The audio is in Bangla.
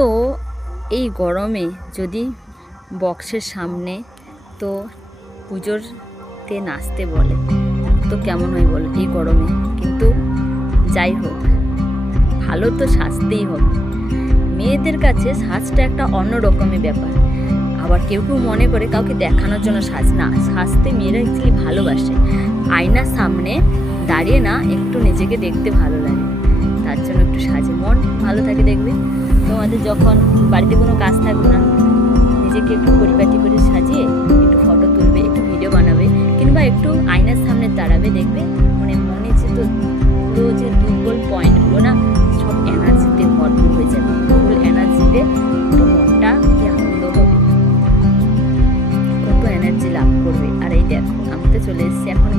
তো এই গরমে যদি বক্সের সামনে তো পুজোরতে নাচতে বলে তো কেমন হয় বলো এই গরমে। কিন্তু যাই হোক, ভালো তো সাজতেই হবে। মেয়েদের কাছে সাজটা একটা অন্য রকমের ব্যাপার। আবার কেউ কেউ মনে করে কাউকে দেখানোর জন্য সাজ, না, সাজতে মেয়েরা অ্যাকচুয়ালি ভালোবাসে। আয়নার সামনে দাঁড়িয়ে না একটু নিজেকে দেখতে ভালো লাগে, তার জন্য একটু সাজে, মন ভালো থাকে। দেখবে তোমাদের যখন বাড়িতে কোনো কাজ থাকবে না, নিজেকে একটু পরিপাটি করে সাজিয়ে একটু ফটো তুলবে, একটু ভিডিও বানাবে, কিংবা একটু আয়নার সামনে দাঁড়াবে, দেখবে মনে যে তো পুরো যে দুর্বল পয়েন্টগুলো না সব এনার্জিতে ভরপুর হয়ে যাবে। ফুল এনার্জিতে একটু মনটা কি আনন্দ হবে, কত এনার্জি লাভ করবে। আর এই দেখো আমি তো চলে এসেছি এখন